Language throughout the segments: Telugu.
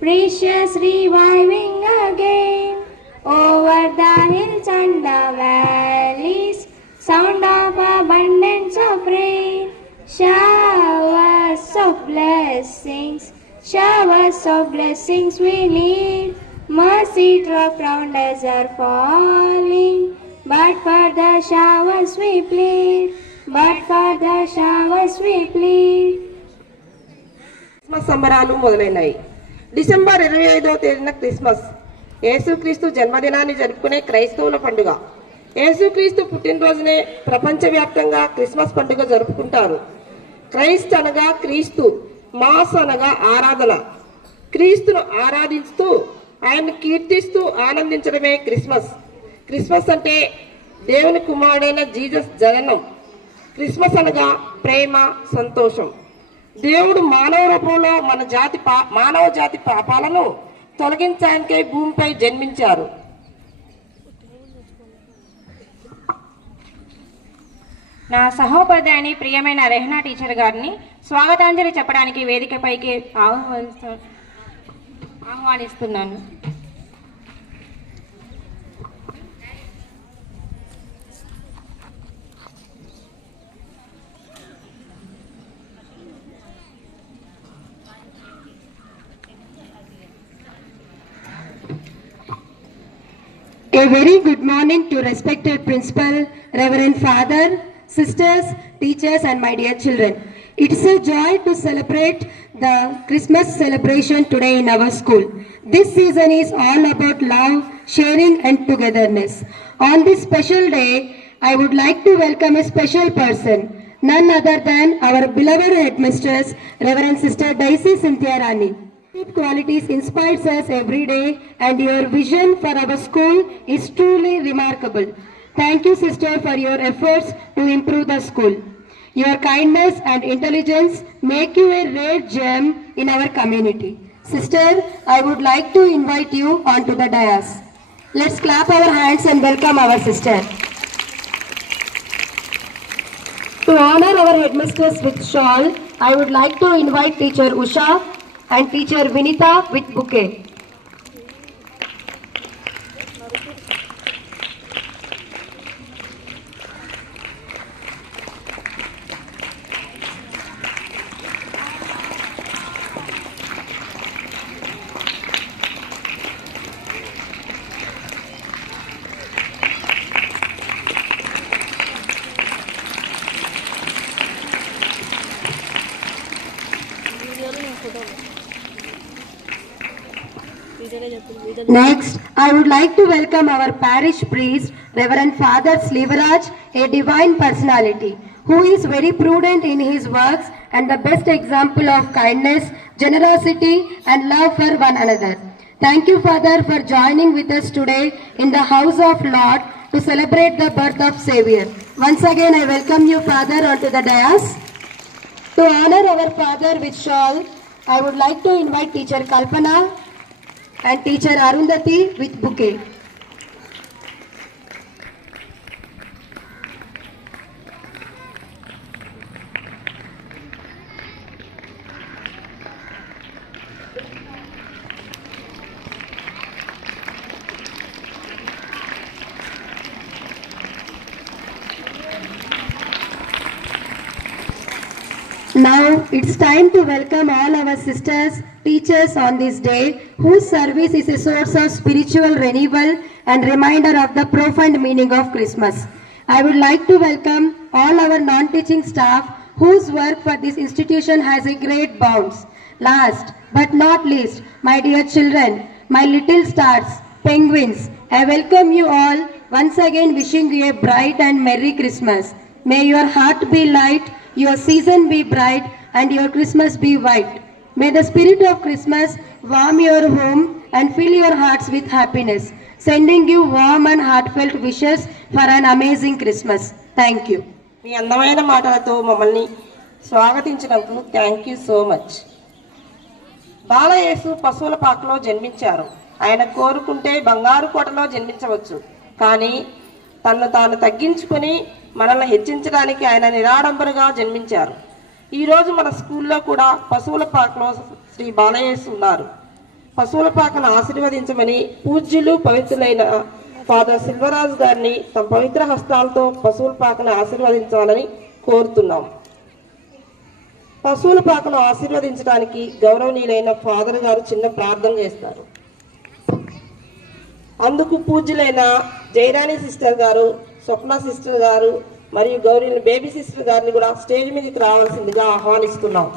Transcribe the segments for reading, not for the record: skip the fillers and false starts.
precious reviving again. Over the hills and the valleys, sound of abundance of rain. Showers of blessings we need. Mercy drop round us are falling, but for the showers we plead. Christmas సంబరాలు మొదలైనాయి. డిసెంబర్ 25వ తేదీన క్రిస్మస్, యేసుక్రీస్తు జన్మదినాన్ని జరుపుకునే క్రైస్తవుల పండుగ. యేసుక్రీస్తు పుట్టినరోజునే ప్రపంచవ్యాప్తంగా క్రిస్మస్ పండుగ జరుపుకుంటారు. క్రైస్ట్ అనగా క్రీస్తు, మాస్ అనగా ఆరాధన. క్రీస్తును ఆరాధిస్తూ ఆయన్ని కీర్తిస్తూ ఆనందించడమే క్రిస్మస్. క్రిస్మస్ అంటే దేవుని కుమారుడైన జీసస్ జననం. క్రిస్మస్ అనగా ప్రేమ, సంతోషం. దేవుడు మానవ రూపంలో మానవ జాతి పాపాలను తొలగించడానికై భూమిపై జన్మించారు. నా సహోపాధ్యాయుని ప్రియమైన రెహనా టీచర్ గారిని స్వాగతాంజలి చెప్పడానికి వేదికపైకి ఆహ్వానిస్తున్నాను. A very good morning to respected principal, Reverend Father, sisters, teachers and my dear children. It's a joy to celebrate the Christmas celebration today in our school. This season is all about love, sharing and togetherness. On this special day, I would like to welcome a special person, none other than our beloved headmistress, Reverend Sister Daisy Cynthia Rani. Qualities inspires us every day and your vision for our school is truly remarkable. Thank you, sister, for your efforts to improve the school. Your kindness and intelligence make you a rare gem in our community. Sister, I would like to invite you onto the dais. Let's clap our hands and welcome our sister. To honor our headmistress with shawl, I would like to invite teacher Usha and teacher Vinita with bouquet. Next, I would like to welcome our parish priest, Reverend Father Slivaraj, a divine personality who is very prudent in his works and the best example of kindness, generosity and love for one another. Thank you, Father, for joining with us today in the house of Lord to celebrate the birth of Savior. Once again, I welcome you, Father, onto the dais. To honor our Father with shawl, I would like to invite teacher Kalpana and teacher Arundhati with bouquet. Now it's time to welcome all our sisters, teachers on this day whose service is a source of spiritual renewal and reminder of the profound meaning of Christmas. I would like to welcome all our non-teaching staff whose work for this institution has a great bounds. Last but not least, my dear children, my little stars, penguins, I welcome you all once again, wishing you a bright and merry Christmas. May your heart be light, your season be bright and your Christmas be white. May the spirit of Christmas warm your home and fill your hearts with happiness. Sending you warm and heartfelt wishes for an amazing Christmas. Thank you. మీ అందమైన మాటలతో మమ్మల్ని స్వాగతించినందుకు థ్యాంక్ యూ సో మచ్. బాలయేసు పశువుల పాకలో జన్మించారు. ఆయన కోరుకుంటే బంగారు కోటలో జన్మించవచ్చు. కానీ తన్ను తాను తగ్గించుకొని మనల్ని హెచ్చించడానికి ఆయన నిరాడంబరగా జన్మించారు. ఈరోజు మన స్కూల్లో కూడా పశువుల పాకలో శ్రీ బాలయేసు ఉన్నారు. పశువుల పాకను ఆశీర్వదించమని పూజ్యులు పవిత్రులైన ఫాదర్ సిల్వరాజు గారిని తమ పవిత్ర హస్తాలతో పశువుల పాకను ఆశీర్వదించాలని కోరుతున్నాం. పశువుల పాకను ఆశీర్వదించడానికి గౌరవనీయులైన ఫాదర్ గారు చిన్న ప్రార్థన చేస్తారు. అందుకు పూజ్యులైన జయరాణి సిస్టర్ గారు, స్వప్న సిస్టర్ గారు మరియు గౌరవ బేబీ సిస్టర్ గారిని కూడా స్టేజ్ మీదకి రావాల్సిందిగా ఆహ్వానిస్తున్నాం.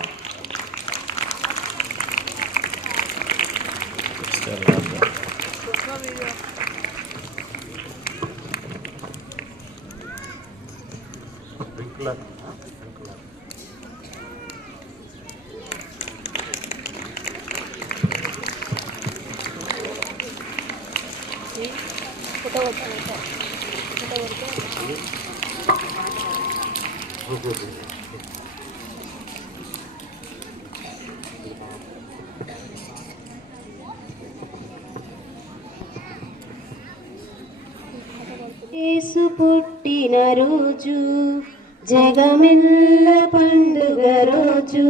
యేసు పుట్టిన రోజు, జగమెల్ల పండుగ రోజు,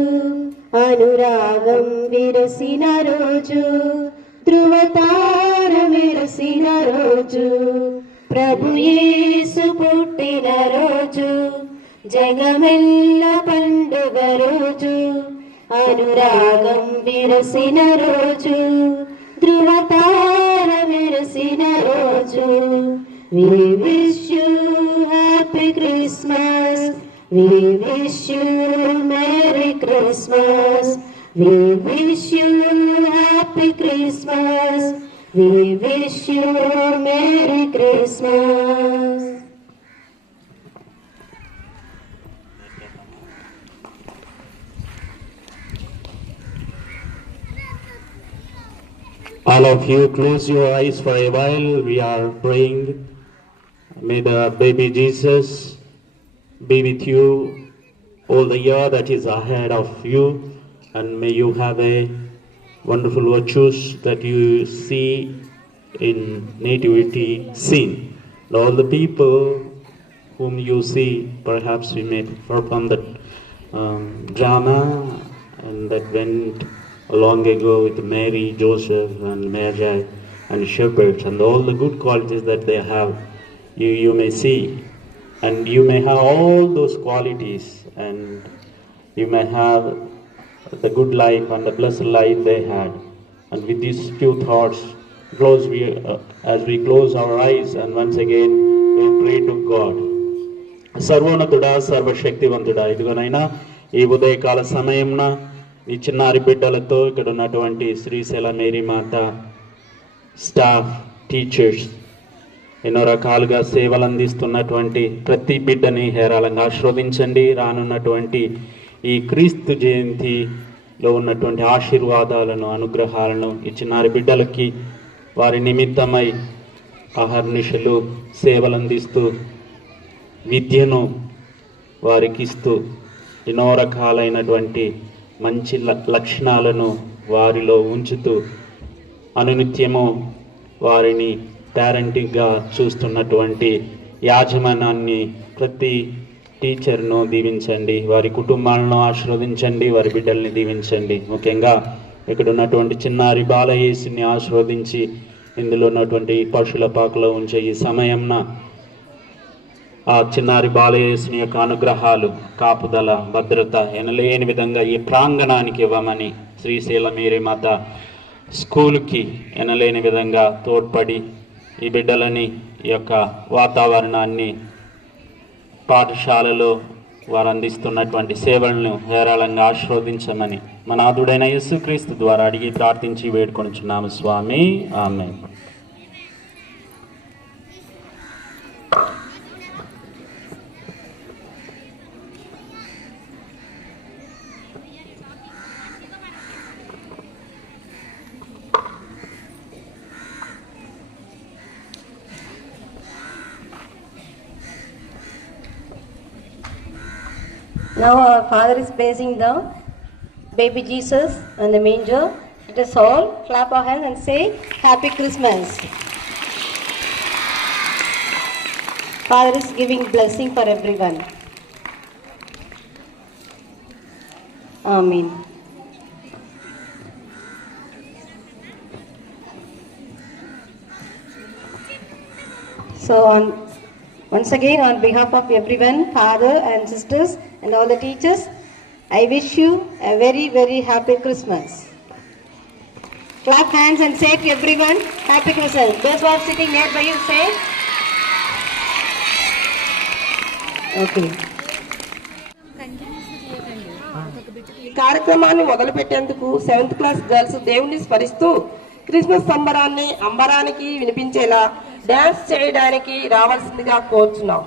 అనురాగం విరసిన రోజు, ధృవతార మెరసిన రోజు, ప్రభు యేసు పుట్టిన రోజు, జగమెల్ల పండుగ రోజు, అనురాగం విరసిన రోజు, ధృవతార మెరసిన రోజు. We wish you happy Christmas. We wish you Merry Christmas. We wish you happy Christmas. We wish you Merry Christmas. All of you, close your eyes for a while. We are praying. May the baby Jesus be with you all the year that is ahead of you, and may you have a wonderful virtues that you see in nativity scene. And all the people whom you see, perhaps we may perform that drama and that went long ago with Mary, Joseph and Magi and shepherds, and all the good qualities that they have, you may see, and you may have all those qualities, and you may have the good life and the blessed life they had. And with these few thoughts, as we close our eyes, and once again we pray to God. సర్వోన్నతుడా, సర్వశక్తివంతుడా, ఇదిగోనైనా ఈ ఉదయకాల సమయంన ఈ చిన్నారి బిడ్డలతో ఇక్కడ ఉన్నటువంటి శ్రీశైల మేరీ మాత స్టాఫ్, టీచర్స్, ఎన్నో రకాలుగా సేవలు అందిస్తున్నటువంటి ప్రతి బిడ్డని హేరాళంగా ఆశీర్వదించండి. రానున్నటువంటి ఈ క్రీస్తు జయంతిలో ఉన్నటువంటి ఆశీర్వాదాలను, అనుగ్రహాలను ఈ చిన్నారి బిడ్డలకి వారి నిమిత్తమై అహర్నిశలు సేవలు అందిస్తూ విద్యను వారికి ఇస్తూ ఎన్నో రకాలైనటువంటి మంచి లక్షణాలను వారిలో ఉంచుతూ అనునిత్యము వారిని పేరెంటింగ్గా చూస్తున్నటువంటి యాజమాన్యాన్ని, ప్రతి టీచర్ను దీవించండి. వారి కుటుంబాలను ఆశీర్వదించండి, వారి బిడ్డల్ని దీవించండి. ముఖ్యంగా ఇక్కడ ఉన్నటువంటి చిన్నారి బాలయేసుని ఆశీర్వదించి ఇందులో ఉన్నటువంటి పశువుల పాకలో ఉంచే ఈ సమయంన ఆ చిన్నారి బాలయేసుని యొక్క అనుగ్రహాలు, కాపుదల, భద్రత ఎనలేని విధంగా ఈ ప్రాంగణానికి ఇవ్వమని, శ్రీశైల మేరీ మాత స్కూల్కి ఎనలేని విధంగా తోడ్పడి ఈ బిడ్డలని, ఈ యొక్క వాతావరణాన్ని, పాఠశాలలో వారు అందిస్తున్నటువంటి సేవలను హేరాళంగా ఆశీర్వదించమని మన నాథుడైన యేసుక్రీస్తు ద్వారా అడిగి ప్రార్థించి వేడుకొనుచున్నాము స్వామి. ఆమేన్. Now our Father is placing the baby Jesus on the manger. Let us all clap our hands and say Happy Christmas. Father is giving blessing for everyone. Amen. So once again, on behalf of everyone, father and sisters and all the teachers, I wish you a very, very happy Christmas. Clap hands and say to everyone, happy Christmas. Those who are sitting nearby you, say. Okay. ఈ కార్యక్రమాన్ని మొదలుపెట్టేందుకు 7th క్లాస్ గర్ల్స్ దేవుణ్ణి స్మరిస్తూ క్రిస్మస్ సంబరాన్ని అంబరానికి వినిపించేలా డ్యాన్స్ చేయడానికి రావాల్సిందిగా కోరుచున్నాం.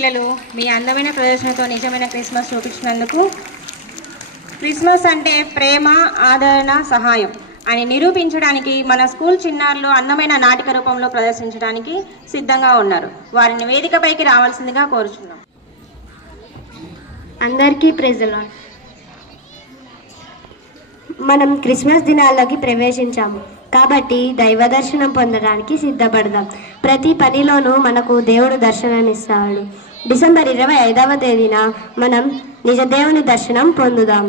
పిల్లలు మీ అందమైన ప్రదర్శనతో నిజమైన క్రిస్మస్ చూపించినందుకు. క్రిస్మస్ అంటే ప్రేమ, ఆదరణ, సహాయం అని నిరూపించడానికి మన స్కూల్ చిన్నారులు అందమైన నాటిక రూపంలో ప్రదర్శించడానికి సిద్ధంగా ఉన్నారు. వారిని వేదికపైకి రావాల్సిందిగా కోరుచున్నాం. అందరికీ ప్రైజ్ ది లార్డ్. మనం క్రిస్మస్ దినాల్లోకి ప్రవేశించాము కాబట్టి దైవ దర్శనం పొందడానికి సిద్ధపడదాం. ప్రతి పనిలోనూ మనకు దేవుడు దర్శనమిస్తాడు. డిసెంబర్ 25వ తేదీన మనం నిజ దేవుని దర్శనం పొందుదాం.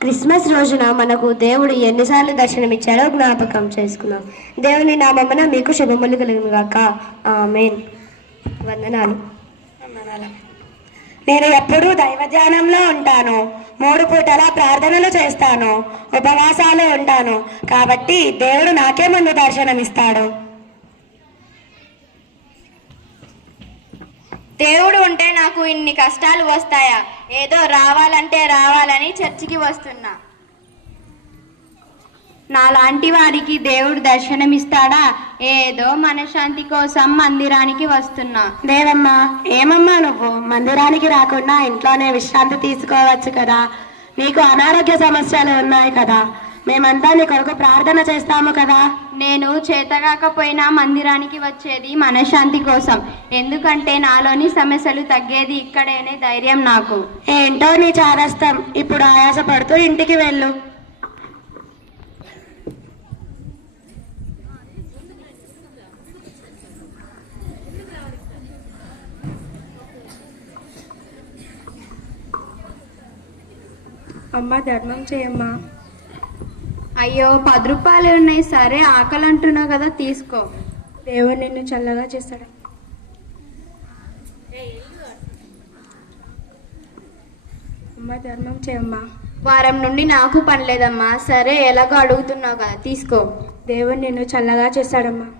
క్రిస్మస్ రోజున మనకు దేవుడు ఎన్నిసార్లు దర్శనమిచ్చాడో జ్ఞాపకం చేసుకుందాం. దేవుని నామమున మీకు శుభములు కలుగును గాక. ఆమేన్. వందనాలు. నేను ఎప్పుడూ దైవ ధ్యానంలో ఉంటాను. 3 పూటలా ప్రార్థనలు చేస్తాను, ఉపవాసాలు ఉంటాను. కాబట్టి దేవుడు నాకే ముందు దర్శనమిస్తాడు. దేవుడు ఉంటే నాకు ఇన్ని కష్టాలు వస్తాయా? ఏదో రావాలంటే రావాలని చర్చికి వస్తున్నా. నాలాంటి వారికి దేవుడు దర్శనమిస్తాడా? ఏదో మనశ్శాంతి కోసం మందిరానికి వస్తున్నా. దేవమ్మ, ఏమమ్మా నువ్వు మందిరానికి రాకుండా ఇంట్లోనే విశ్రాంతి తీసుకోవచ్చు కదా. నీకు అనారోగ్య సమస్యలు ఉన్నాయి కదా. మేమంతా నీ కొరకు ప్రార్థన చేస్తాము కదా. నేను చేతగాకపోయినా మందిరానికి వచ్చేది మనశ్శాంతి కోసం. ఎందుకంటే నాలోని సమస్యలు తగ్గేది ఇక్కడేనే ధైర్యం నాకు. ఏంటో నీ చాదస్తం. ఇప్పుడు ఆయాసపడుతూ ఇంటికి వెళ్ళు. అమ్మ, ధర్మం చేయమ్మా. అయ్యో, 10 రూపాయలు ఉన్నాయి. సరే, ఆకలి అంటున్నావు కదా, తీసుకో. దేవుడు నిన్ను చల్లగా చేస్తాడు. అమ్మ, ధర్మం చేయమ్మా. వారం నుండి నాకు పని లేదమ్మా. సరే, ఎలాగో అడుగుతున్నావు కదా, తీసుకో. దేవుడు నిన్ను చల్లగా చేస్తాడమ్మా.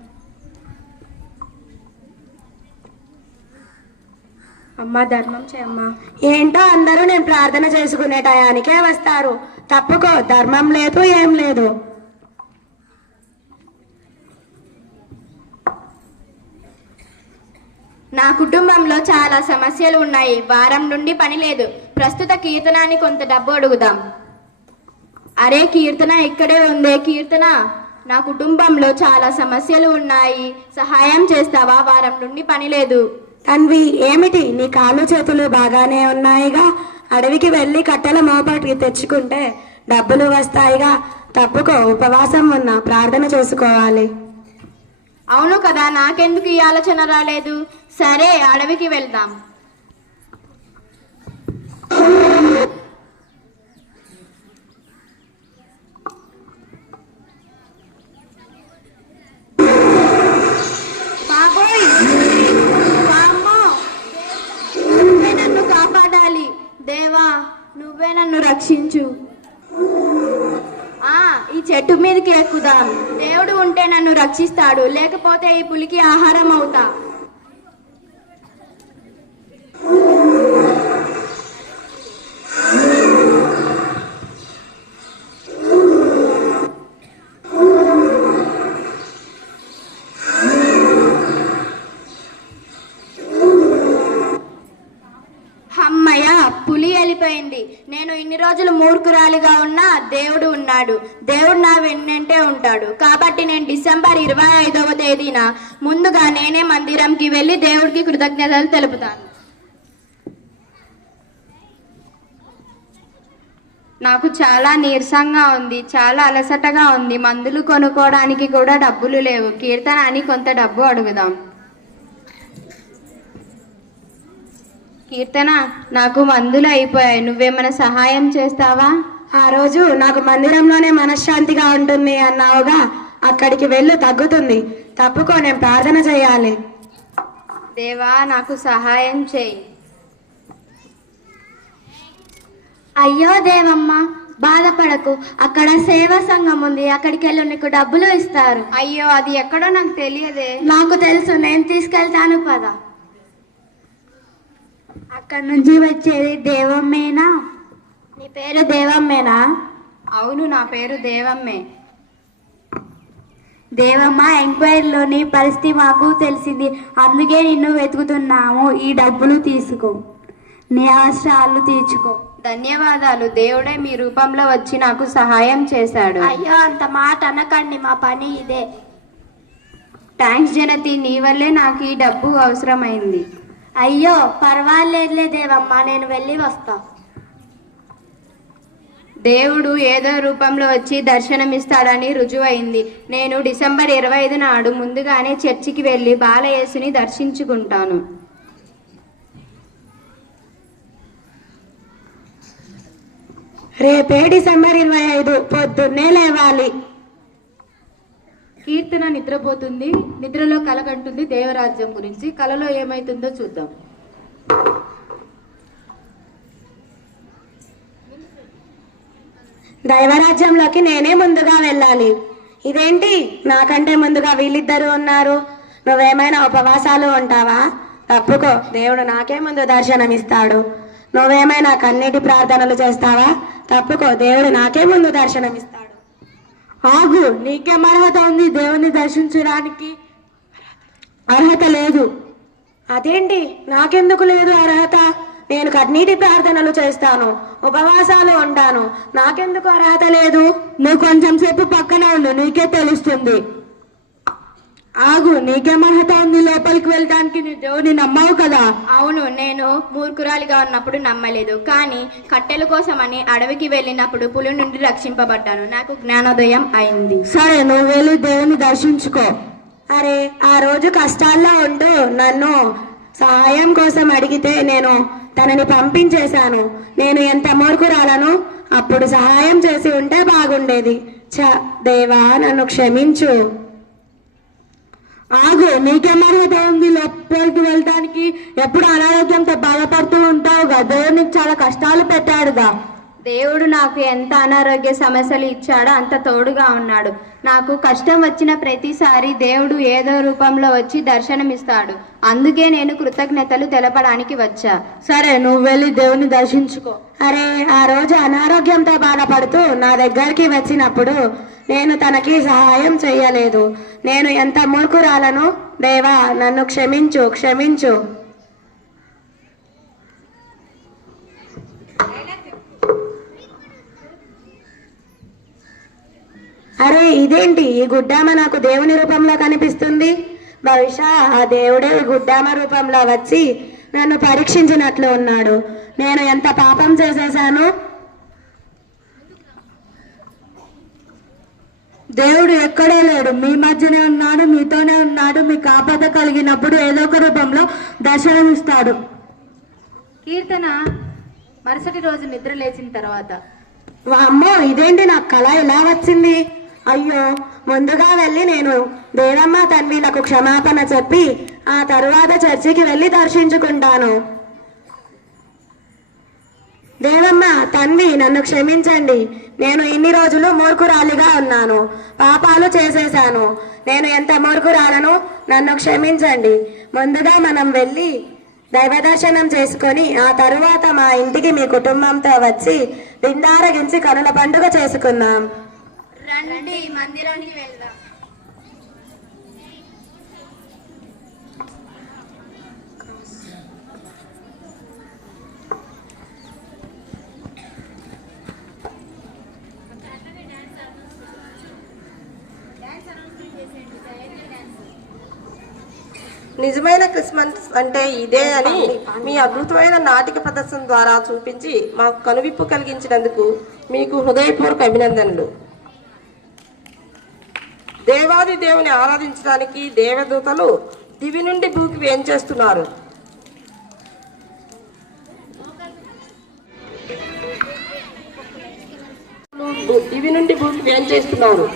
అమ్మ, ధర్మం చేయమ్మా. ఏంటో అందరూ నేను ప్రార్థన చేసుకునే టయానికే వస్తారు. తప్పుకో, ధర్మం లేదు, ఏం లేదు. నా కుటుంబంలో చాలా సమస్యలు ఉన్నాయి. వారం నుండి పని లేదు. ప్రస్తుత కీర్తనాన్ని కొంత డబ్బు అడుగుదాం. అరే కీర్తన, ఇక్కడే ఉందే కీర్తన. నా కుటుంబంలో చాలా సమస్యలు ఉన్నాయి, సహాయం చేస్తావా? వారం నుండి పని లేదు. తన్వి, ఏమిటి నీ కాళ్ళు చేతులు బాగానే ఉన్నాయిగా. అడవికి వెళ్ళి కట్టెల మోపటి తెచ్చుకుంటే డబ్బులు వస్తాయిగా. తప్పుకో, ఉపవాసం ఉన్నా ప్రార్థన చేసుకోవాలి. అవును కదా, నాకెందుకు ఈ ఆలోచన రాలేదు? సరే, అడవికి వెళ్దాం. బాబోయ్, వామ్మో, నువ్వే నన్ను కాపాడాలి. దేవా, నువ్వే నన్ను రక్షించు. ఈ చెట్టు మీదకి ఎక్కుదాం. దేవుడు ఉంటే నన్ను రక్షిస్తాడు, లేకపోతే ఈ పులికి ఆహారం అవుతా. అమ్మయ్య, పులి వెళ్ళిపోయింది. నేను ఇన్ని రోజులు మూర్ఖురాలిగా ఉన్నా దేవుడు ఉన్నాడు. దేవుడు నా వెన్నంటే ఉంటాడు. కాబట్టి నేను డిసెంబర్ 25వ తేదీన ముందుగా నేనే మందిరంకి వెళ్ళి దేవుడికి కృతజ్ఞతలు తెలుపుతాను. నాకు చాలా నీరసంగా ఉంది, చాలా అలసటగా ఉంది. మందులు కొనుక్కోవడానికి కూడా డబ్బులు లేవు. కీర్తన అని కొంత డబ్బు అడుగుదాం. కీర్తన, నాకు మందులు అయిపోయాయి, నువ్వేమైనా సహాయం చేస్తావా? ఆ రోజు నాకు మందిరంలోనే మనశ్శాంతిగా ఉంటుంది అన్నావుగా, అక్కడికి వెళ్ళు, తగ్గుతుంది. తప్పుకో, నేను ప్రార్థన చేయాలి. దేవా, నాకు సహాయం చేయి. అయ్యో దేవమ్మ, బాధపడకు. అక్కడ సేవా సంఘం ఉంది, అక్కడికి వెళ్ళి నీకు డబ్బులు ఇస్తారు. అయ్యో, అది ఎక్కడో నాకు తెలియదే. నాకు తెలుసు, నేను తీసుకెళ్తాను పద. అక్కడి నుంచి వచ్చేది దేవమ్మేనా? నీ పేరు దేవమ్మేనా? అవును, నా పేరు దేవమ్మే. దేవమ్మ, ఎంక్వైరీలోని పరిస్థితి మాకు తెలిసింది, అందుకే నిన్ను వెతుకుతున్నాము. ఈ డబ్బులు తీసుకో, నీ అవసరాలు తీర్చుకో. ధన్యవాదాలు. దేవుడే మీ రూపంలో వచ్చి నాకు సహాయం చేశాడు. అయ్యో, అంత మాట అనకండి, మా పని ఇదే. థ్యాంక్స్ జనతి, నీ వల్లే నాకు ఈ డబ్బు అవసరమైంది. అయ్యో పర్వాలేదులే దేవమ్మ, నేను వెళ్ళి వస్తా. దేవుడు ఏదో రూపంలో వచ్చి దర్శనమిస్తాడని రుజువైంది. నేను డిసెంబర్ 25 నాడు ముందుగానే చర్చికి వెళ్ళి బాలయేసుని దర్శించుకుంటాను. రేపే డిసెంబర్ 25 పొద్దున్నే లేవాలి. కీర్తన నిద్రపోతుంది. నిద్రలో కలగంటుంది దేవరాజ్యం గురించి. కలలో ఏమైతుందో చూద్దాం. దైవరాజ్యంలోకి నేనే ముందుగా వెళ్ళాలి. ఇదేంటి, నాకంటే ముందుగా వీళ్ళిద్దరూ ఉన్నారు. నువ్వేమైనా ఉపవాసాలు ఉంటావా? తప్పుకో, దేవుడు నాకే ముందు దర్శనమిస్తాడు. నువ్వేమైనా కన్నీటి ప్రార్థనలు చేస్తావా? తప్పుకో, దేవుడు నాకే ముందు దర్శనమిస్తాడు. ఆగు, నీకేం అర్హత ఉంది దేవుని దర్శించడానికి? అర్హత లేదు. అదేంటి, నాకెందుకు లేదు అర్హత? నేను కన్నీటి ప్రార్థనలు చేస్తాను, ఉపవాసాలు ఉంటాను, నాకెందుకు అర్హత లేదు? నువ్వు కొంచెం సేపు పక్కన ఉండు, నీకే తెలుస్తుంది. ఆగు, నీకేం అర్హత ఉంది లోపలికి వెళ్ళడానికి? నీ దేవుని నమ్మవు కదా? అవును, నేను మూర్ఖురాలిగా ఉన్నప్పుడు నమ్మలేదు, కానీ కట్టెల కోసమని అడవికి వెళ్ళినప్పుడు పులి నుండి రక్షింపబడ్డాను. నాకు జ్ఞానోదయం అయింది. సరే, నువ్వు వెళ్ళి దేవుని దర్శించుకో. అరే, ఆ రోజు కష్టాల్లో ఉంటూ నన్ను సహాయం కోసం అడిగితే నేను తనని పంపించేశాను. నేను ఎంత మూర్ఖురాలను. అప్పుడు సహాయం చేసి ఉంటే బాగుండేది. దేవా, నన్ను క్షమించు. ఆగు, నీకేం అర్హత ఉంది లోపలికి వెళ్ళడానికి? ఎప్పుడు అనారోగ్యంతో బాధపడుతూ ఉంటావుగా, దేవుడు నీకు చాలా కష్టాలు పెట్టాడుగా. దేవుడు నాకు ఎంత అనారోగ్య సమస్యలు ఇచ్చాడో అంత తోడుగా ఉన్నాడు. నాకు కష్టం వచ్చిన ప్రతిసారి దేవుడు ఏదో రూపంలో వచ్చి దర్శనమిస్తాడు. అందుకే నేను కృతజ్ఞతలు తెలపడానికి వచ్చా. సరే, నువ్వు వెళ్ళి దేవుని దర్శించుకో. అరే, ఆ రోజు అనారోగ్యంతో బాధపడుతూ నా దగ్గరికి వచ్చినప్పుడు నేను తనకి సహాయం చెయ్యలేదు. నేను ఎంత మూర్ఖురాలను. దేవా, నన్ను క్షమించు, క్షమించు. అరే, ఇదేంటి, ఈ గుడ్డామ నాకు దేవుని రూపంలో కనిపిస్తుంది. బహుశా ఆ దేవుడే గుడ్డామ రూపంలో వచ్చి నన్ను పరీక్షించినట్లు ఉన్నాడు. నేను ఎంత పాపం చేసేసాను. దేవుడు ఎక్కడే లేడు, మీ మధ్యనే ఉన్నాడు, మీతోనే ఉన్నాడు. మీకు ఆపద కలిగినప్పుడు ఏదో ఒక రూపంలో దర్శనమిస్తాడు. కీర్తన మరుసటి రోజు నిద్ర లేచిన తర్వాత, అమ్మో, ఇదేంటి, నాకు కళ ఇలా వచ్చింది. అయ్యో, ముందుగా వెళ్ళి నేను దేవమ్మ తన్వీలకు క్షమాపణ చెప్పి ఆ తరువాత చర్చికి వెళ్ళి దర్శించుకుంటాను. దేవమ్మ, తన్వి, నన్ను క్షమించండి. నేను ఇన్ని రోజులు మూర్ఖురాలిగా ఉన్నాను, పాపాలు చేసేశాను. నేను ఎంత మూర్ఖురాలను, నన్ను క్షమించండి. ముందుగా మనం వెళ్ళి దైవ దర్శనం చేసుకొని ఆ తరువాత మా ఇంటికి మీ కుటుంబంతో వచ్చి విందారగించి కనుల పండుగ చేసుకుందాం. రండి, మందిరానికి వెళ్దాం. నిజమైన క్రిస్మస్ అంటే ఇదే అని మీ అద్భుతమైన నాటిక ప్రదర్శన ద్వారా చూపించి మాకు కనువిప్పు కలిగించినందుకు మీకు హృదయపూర్వక అభినందనలు. దేవాది దేవుని ఆరాధించడానికి దేవదూతలు దివి నుండి భూకి వేంచేస్తున్నారు. దివి నుండి భూకి వేంచేస్తున్నారు.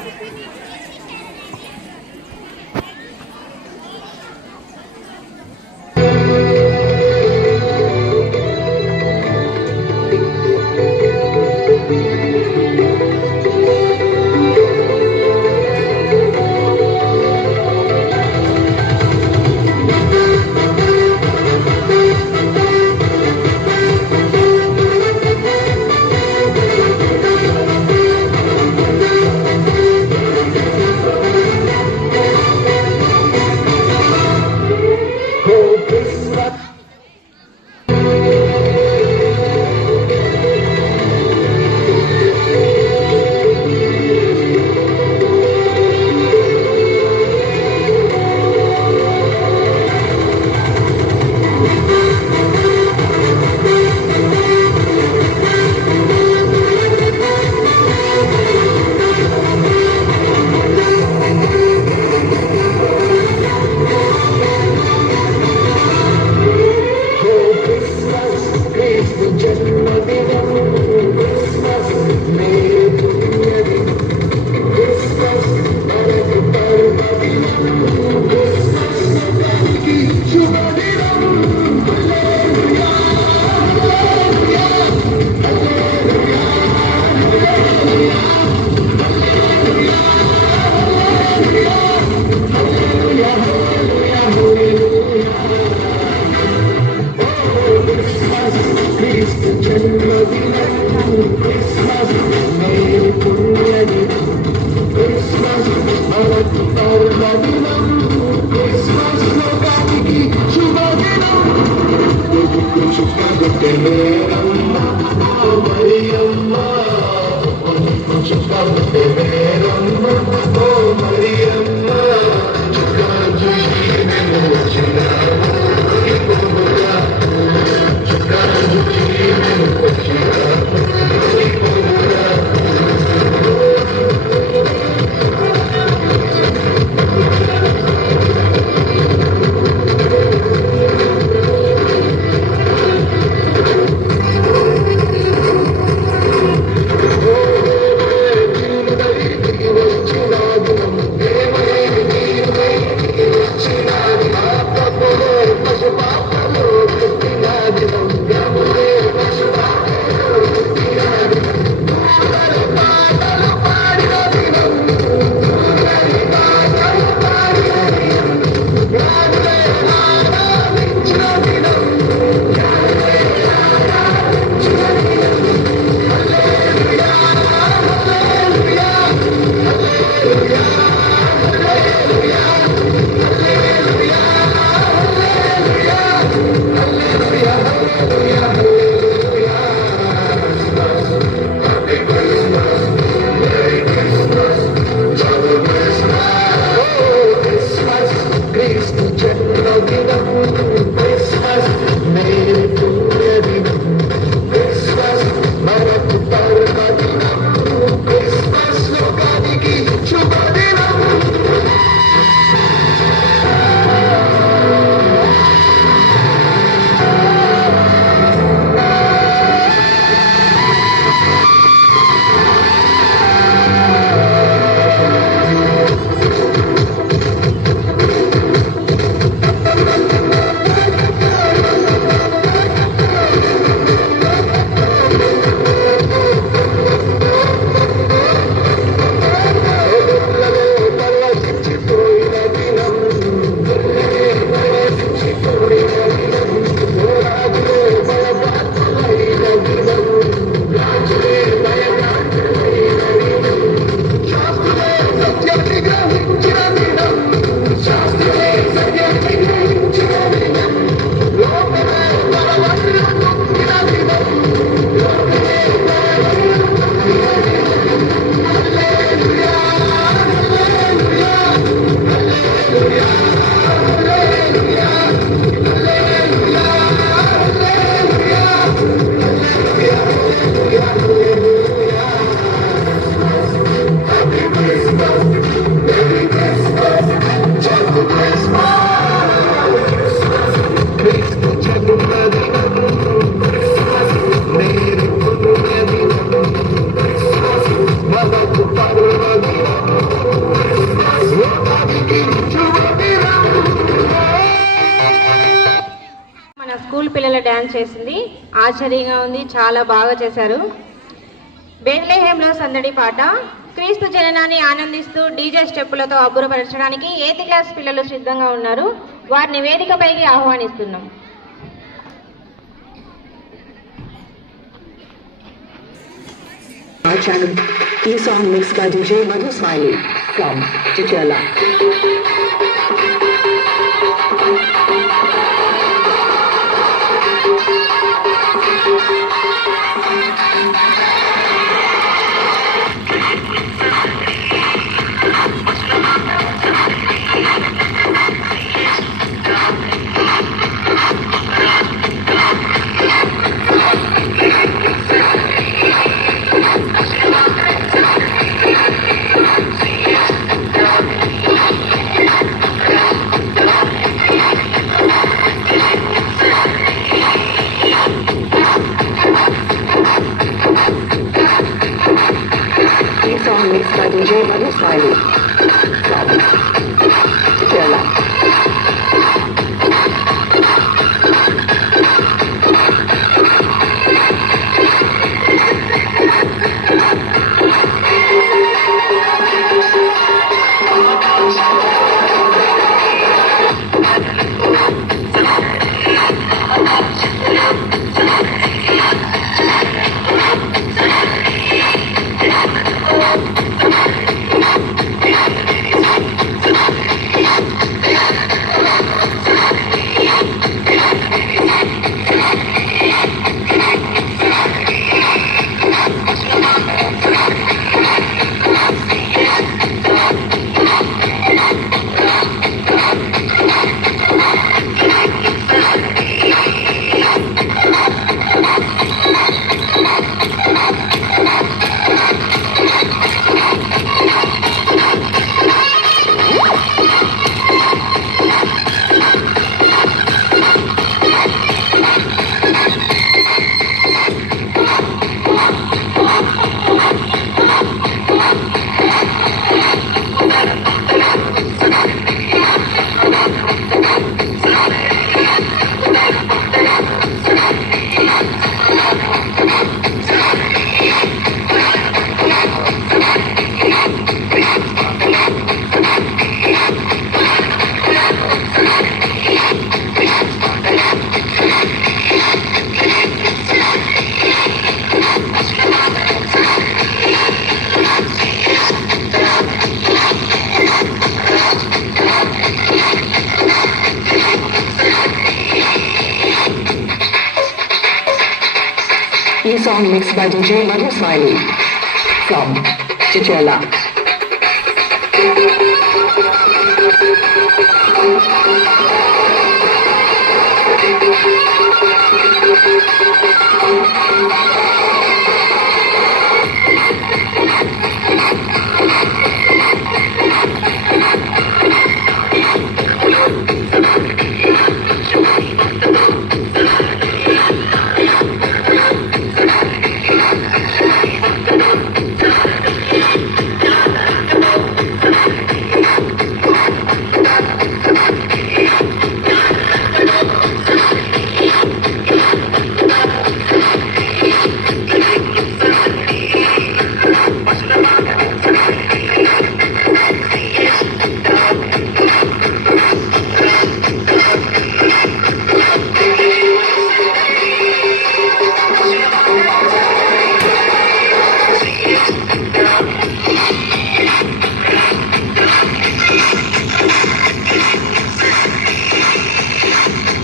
మన స్కూల్ పిల్లల డ్యాన్స్ చేసింది ఆశ్చర్యంగా ఉంది, చాలా బాగా చేశారు. బెత్లెహేంలో సందడి పాట. క్రీస్తు జననాన్ని ఆనందిస్తూ డీజే స్టెప్పులతో అబ్బురపరచడానికి 8th క్లాస్ పిల్లలు సిద్ధంగా ఉన్నారు. వారిని వేదికపైకి ఆహ్వానిస్తున్నాం. Our channel, key song mixed by DJ Madhu Smiley from Chichela. Song mixed by DJ Madhu Smiley from Kerala. A song mixed by DJ Madhu Smiley from Chichela.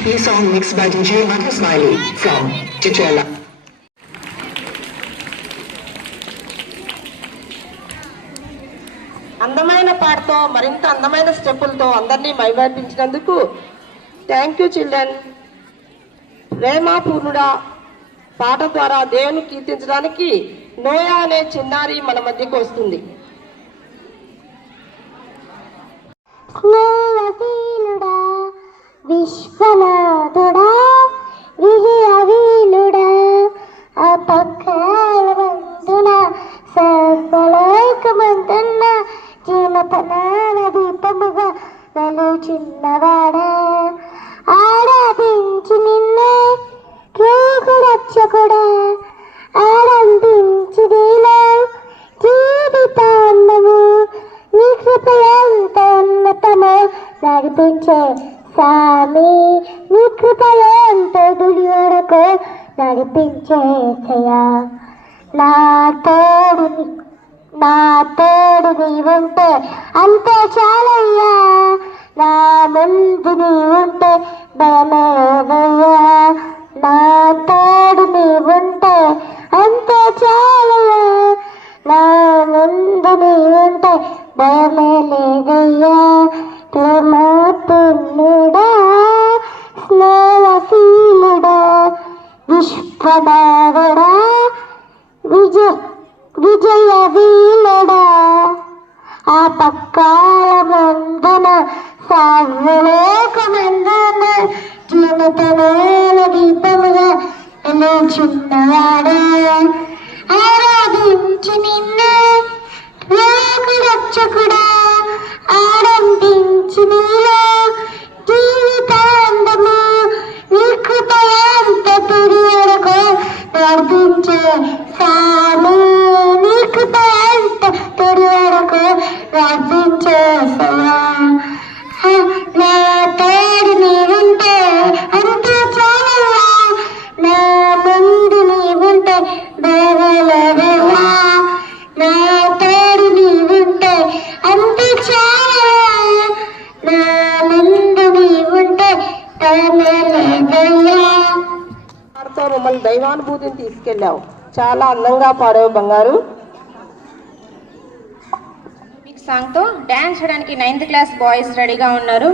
A song mixed by DJ Madhu Smiley from Chichela. అందమైన పాటతో పాటలతో మరింత అందమైన స్టెప్పులతో అందరినీ మైమర్పించినందుకు థ్యాంక్ యూ చిల్డ్రన్. ప్రేమపూర్ణుడా పాట ద్వారా దేవుని కీర్తించడానికి నోయా అనే చిన్నారి మన మధ్యకు వస్తుంది. స్నేహశీలుడా విశ్వనాథుడా విజయవీలుడా అపకాలవంతున సర్వలోకమంతున్న జీవతనాల దీపముగా వెలుచున్నవాడా ఆరాధించి నిన్నే రక్షకుడా ఆనందించి నీలో జీవితాన్నము నీ కృపయంత ఉన్నతము నడిపించే స్వామి నీ కృపయంత దుడి వరకు నడిపించేసయా. నా తోడు నీవుంటే అంతే చాలయ్యా, నా ముందు నీవుంటే భయమేవయ్యా. నా తోడు నీవుంటే అంతే చాలయ్యా, నా ముందు నీవుంటే భయమే లేదయ్యా. ప్రేమపూర్ణుడా స్నేహశీలుడా విశ్వనాథుడా విజయవీలుడా ఆపత్కాలమందున సర్వలోకమందున జీవితనాల దీపముగా వెలుచున్నవాడా ఆరాధించి నిన్నే రక్షకుడా ఆనందించి నీలో జీవితాంతము నీ కృపయంత తుది వరకు నడిపించే స్వామి నీ కృపయంత తుది వరకు నడిపించేసయా. నా తోడు నీవుంటే అంతే చాలయ్యా, నా ముందు నీవుంటే భయమేవయ్యా. నా తోడు నీవుంటే అంతే చాలయ్యా, నా ముందు నీవుంటే భయమే లేదయ్యా. పాటతో మమ్మల్ని దైవానుభూతిని తీసుకెళ్ళావు. చాలా అందంగా పాడావు బంగారు. సాంగ్తో డ్యాన్స్ చేయడానికి 9th క్లాస్ బాయ్స్ రెడీగా ఉన్నారు.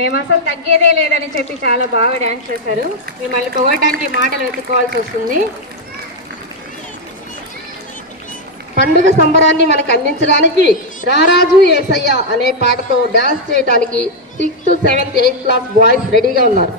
మేము అసలు తగ్గేదే లేదని చెప్పి చాలా బాగా డ్యాన్స్ చేశారు. మిమ్మల్ని పొగడడానికి మాటలు వెతుక్కోవాల్సి వస్తుంది. పండుగ సంబరాన్ని మనకు అందించడానికి రారాజు ఏసయ్య అనే పాటతో డాన్స్ చేయడానికి 6th, 7th, 8th class boys రెడీగా ఉన్నారు.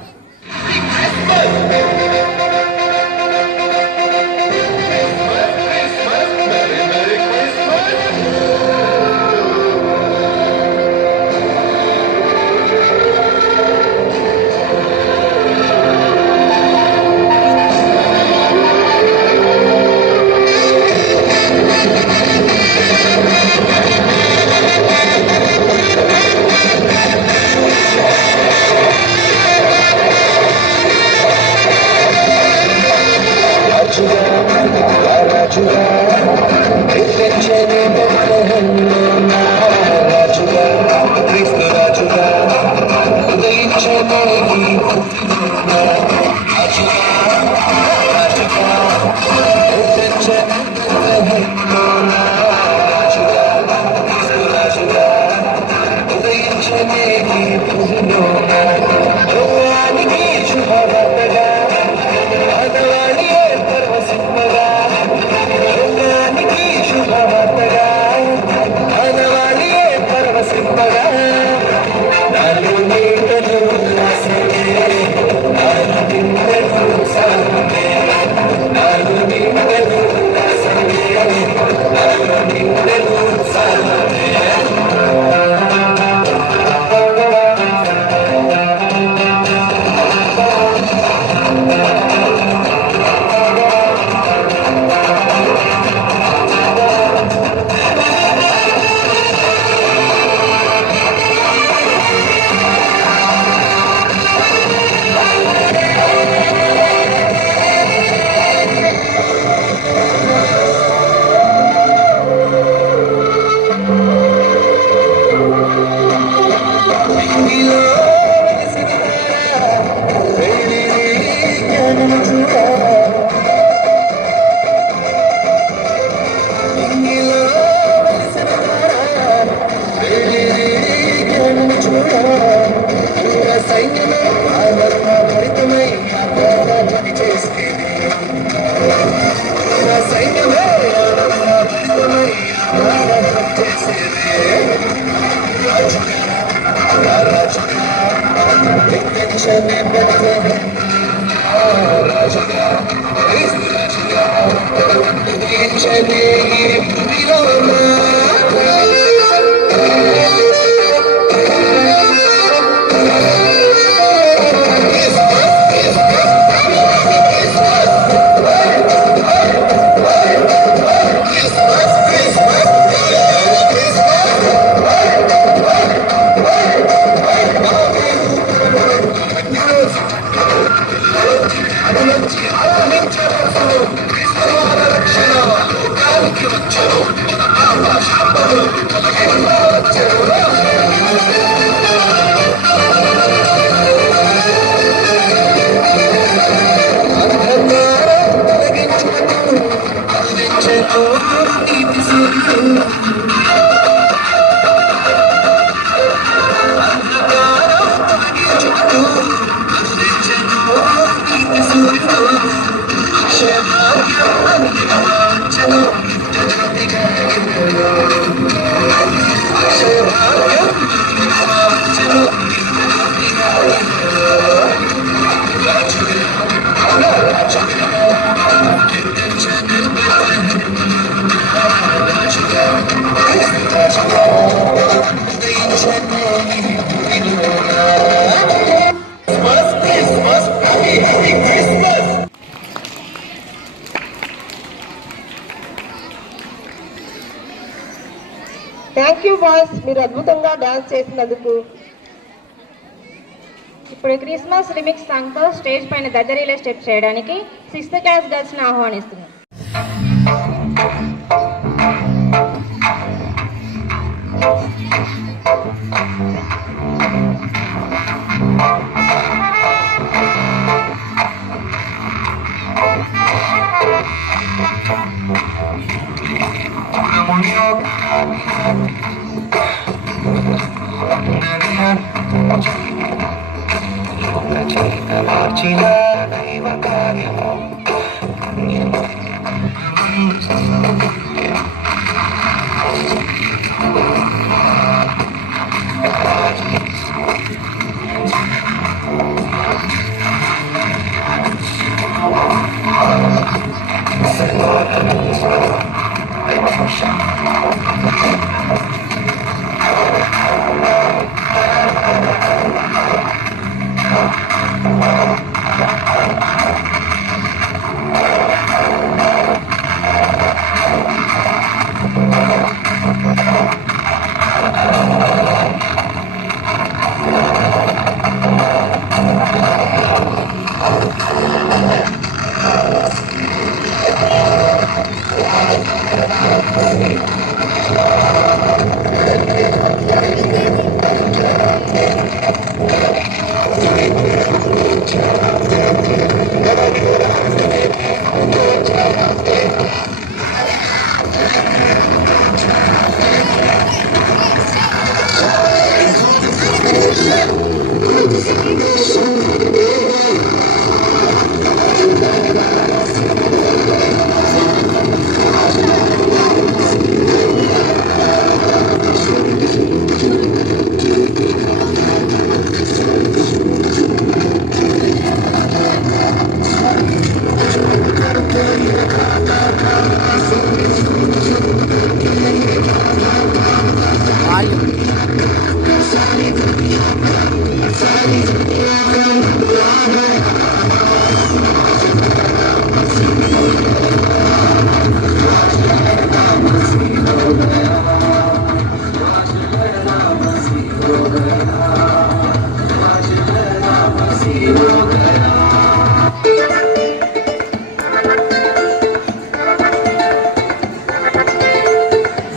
థ్యాంక్ యూ బాయ్స్, మీరు అద్భుతంగా డాన్స్ చేసినందుకు. ఇప్పుడు క్రిస్మస్ రిమిక్స్ సాంగ్తో స్టేజ్ పైన దద్దరిలే స్టెప్ చేయడానికి 6th క్లాస్ గర్ల్స్ని ఆహ్వానిస్తున్నాం.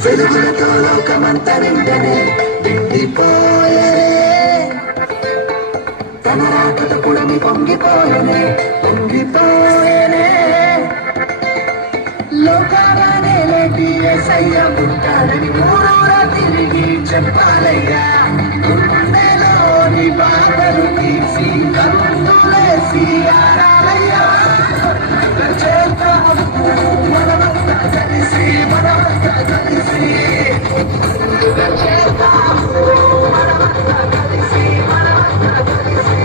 వెలుగులతో లోకమంత నిండనే నిండిపోయే తన రాకతో పుడమి పొంగిపోయనే పొంగిపోయనే లోకాలనే లేటి యేసయ్య ఉంటాడని ఊరూరా తిరిగి చెప్పాలయ్యా గుండెలోని బాధలు తీసి కన్నులేసి ఆడాలయ్యా చేద్దాము మనమంతా కలిసి మనమంతా కలిసి చేద్దాము మనమంతా కలిసి మనమంతా కలిసి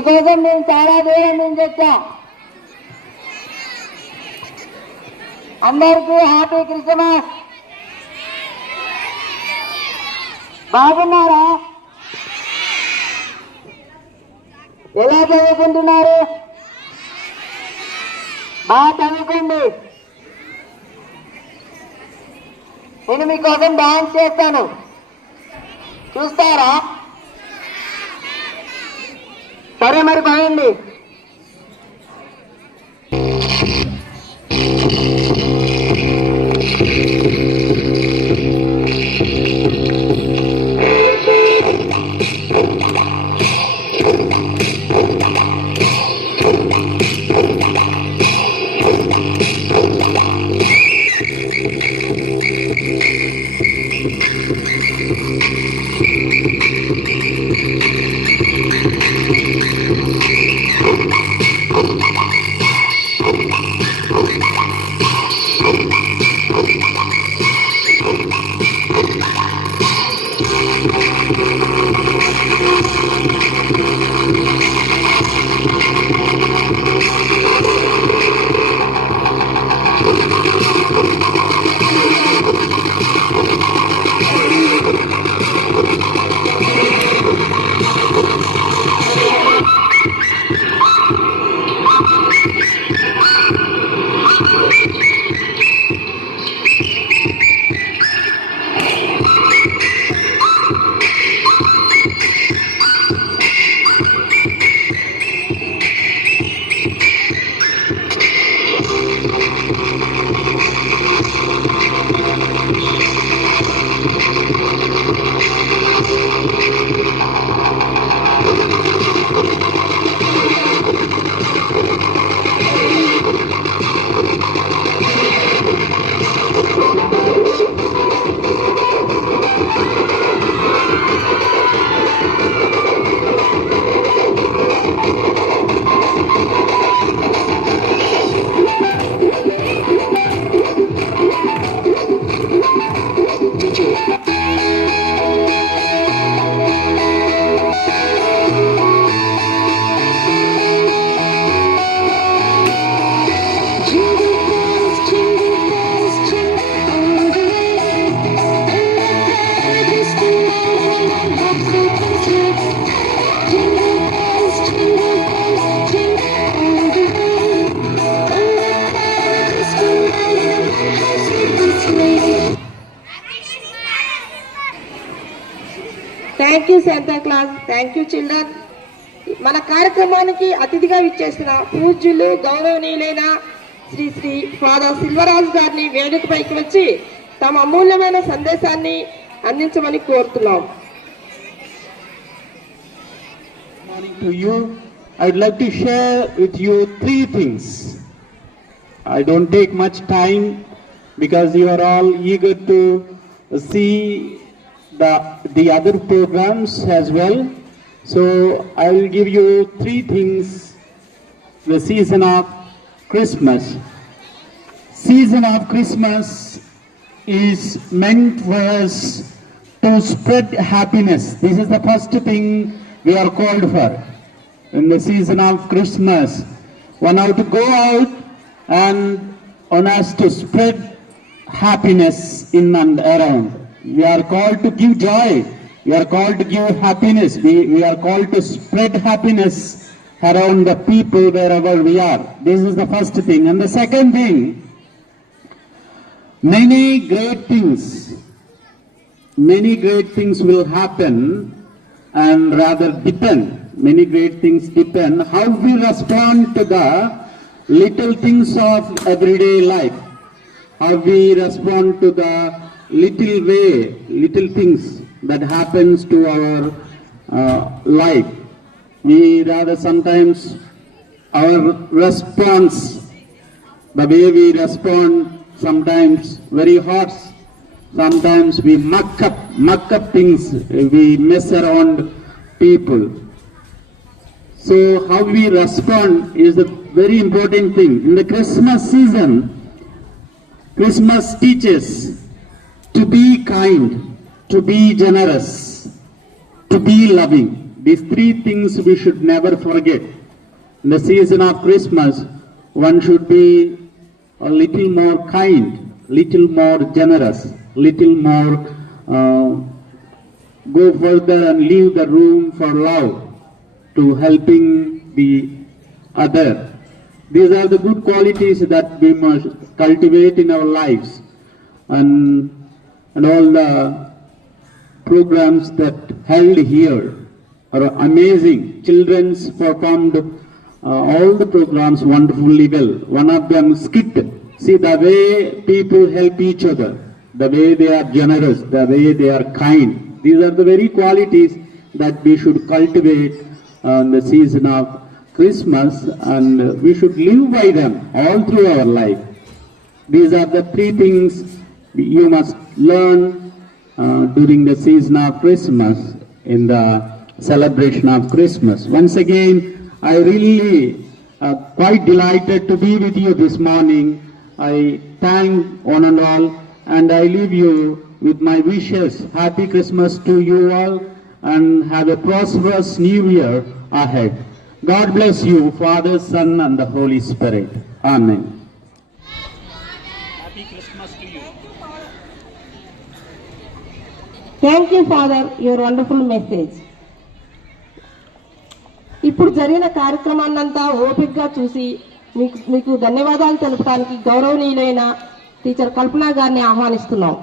మీకోసం నేను చాలా దూరం నుంచి వచ్చా. అందరికీ హ్యాపీ క్రిస్మస్. బాగున్నారా? ఎలా చదువుకుంటున్నారు? బాగా చదువుకోండి. నేను మీకోసం డాన్స్ చేస్తాను, చూస్తారా? సరే మరి బాగుంది. Thank you Shanta class. Thank you children. మన కార్యక్రమానికి అతిథిగా విచ్చేసిన పూజ్యులు గౌరవనీయులైన శ్రీ శ్రీ ఫాదర్ సిల్వరాజు గారిని వేదికపైకి వచ్చి తమ అమూల్యమైన సందేశాన్ని అందించమని కోరుతున్నాం. To you, I'd like to share with you 3 things. I don't take much time because you are all eager to see the other programs as well. So I will give you 3 things. The season of Christmas. Season of Christmas is meant for us to spread happiness. This is the first thing we are called for. In the season of Christmas, one has to go out and one has to spread happiness in and around. We are called to give joy. We are called to give happiness. We are called to spread happiness around the people wherever we are. This is the first thing. And the second thing, many great things will happen and rather depend. Many great things depend how we respond to the little things of everyday life. How we respond to the little things that happens to our life. We rather sometimes our response, the way we respond, sometimes very harsh. Sometimes we muck up things. We mess around people. So how we respond is a very important thing. In the Christmas season, Christmas teaches to be kind, to be generous, to be loving. These three things we should never forget. In the season of Christmas, one should be a little more kind, little more generous, little more go further and leave the room for love, to helping the other. These are the good qualities that we must cultivate in our lives. And all the programs that held here are amazing. Children's performed all the programs wonderfully well. One of them skit. See the way people help each other, the way they are generous, the way they are kind. These are the very qualities that we should cultivate in the season of Christmas, and we should live by them all through our life. These are the three things you must learn during the season of Christmas, in the celebration of Christmas. Once again, I really quite delighted to be with you this morning. I thank one and all, and I leave you with my wishes. Happy Christmas to you all, and have a prosperous new year ahead. God bless you, Father, Son, and the Holy Spirit. Amen. Happy Christmas to you. Thank you father, your wonderful message. ఇప్పుడు జరిగిన కార్యక్రమాన్నంతా ఓపికగా చూసి మీకు ధన్యవాదాలు తెలుపడానికి గౌరవనీయులైన టీచర్ కల్పన గారిని ఆహ్వానిస్తున్నాం.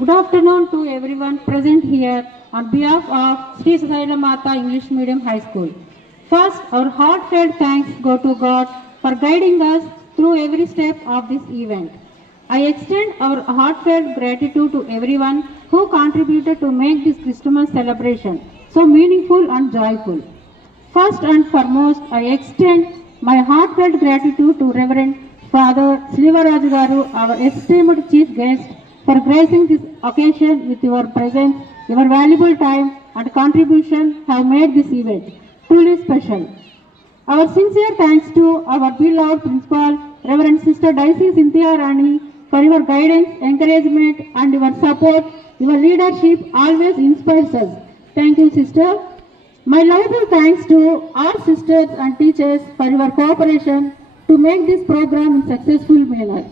Good afternoon to everyone present here on behalf of Sri Saila Mata English Medium High School. First, our heartfelt thanks go to God for guiding us through every step of this event. I extend our heartfelt gratitude to everyone who contributed to make this Christmas celebration so meaningful and joyful. First and foremost, I extend my heartfelt gratitude to Reverend Father Silvaraj Garu, our esteemed chief guest, for gracing this occasion with your presence. Your valuable time and contribution have made this event truly special. Our sincere thanks to our beloved principal, Reverend Sister Daisy Cynthia Rani, for your guidance, encouragement, and your support. Your leadership always inspires us. Thank you, sister. My lovable thanks to our sisters and teachers for your cooperation to make this program in successful manner.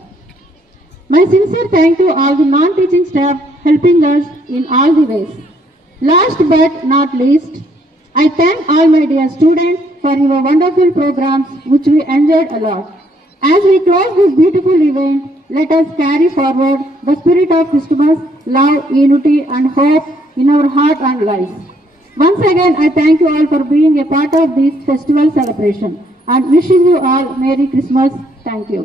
My sincere thanks to all the non-teaching staff helping us in all the ways. Last but not least, I thank all my dear students for your wonderful programs which we enjoyed a lot. As we close this beautiful event, let us carry forward the spirit of Christmas, love, unity and hope in our heart and lives. Once again, I thank you all for being a part of this festival celebration and wishing you all Merry Christmas. Thank you.